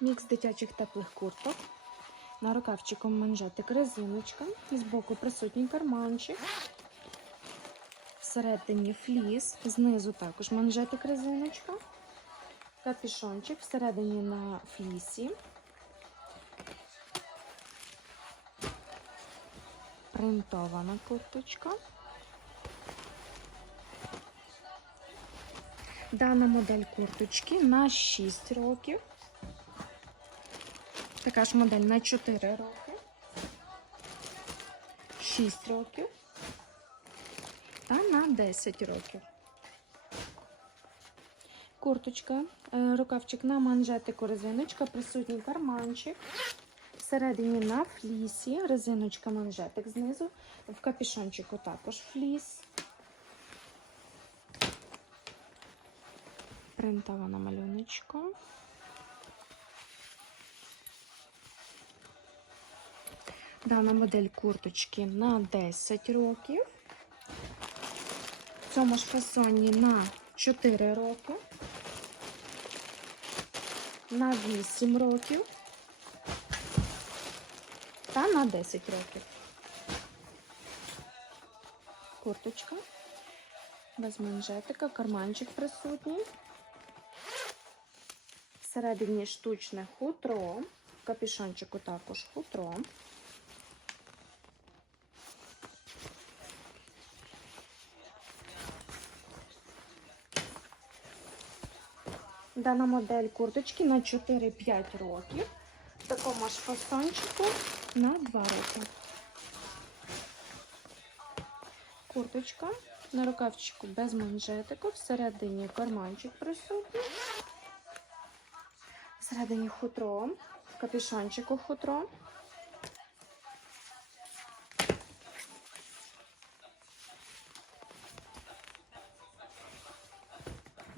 Мікс дитячих теплих курток. На рукавчиком манжетик резиночка. Збоку присутній карманчик. Всередині фліс, знизу також манжетик резиночка. Капішончик всередині на флісі. Принтована курточка. Дана модель курточки на 6 років. Така ж модель на 4 роки. 6 років. Та на 10 років. Курточка, е, рукавчик на манжетику, резиночка, присутній карманчик. Всередині на флісі, резиночка манжетик знизу. В капішончику також фліс. Принтована малюночко. Дана модель курточки на 10 років. В цьому ж фасоні на 4 роки. На 8 років. Та на 10 років. Курточка. Без манжетика, карманчик присутній. Всередині штучне хутро. В капюшончику також хутро. Дана модель курточки на 4-5 років. В такому ж фасончику на 2 роки. Курточка на рукавчику без манжетику, всередині карманчик присутній. Всередині хутро, капюшончику хутро.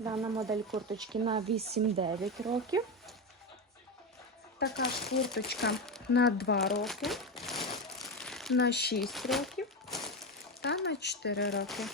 Дана модель курточки на 8-9 років. Така ж курточка на 2 роки, на 6 років та на 4 роки.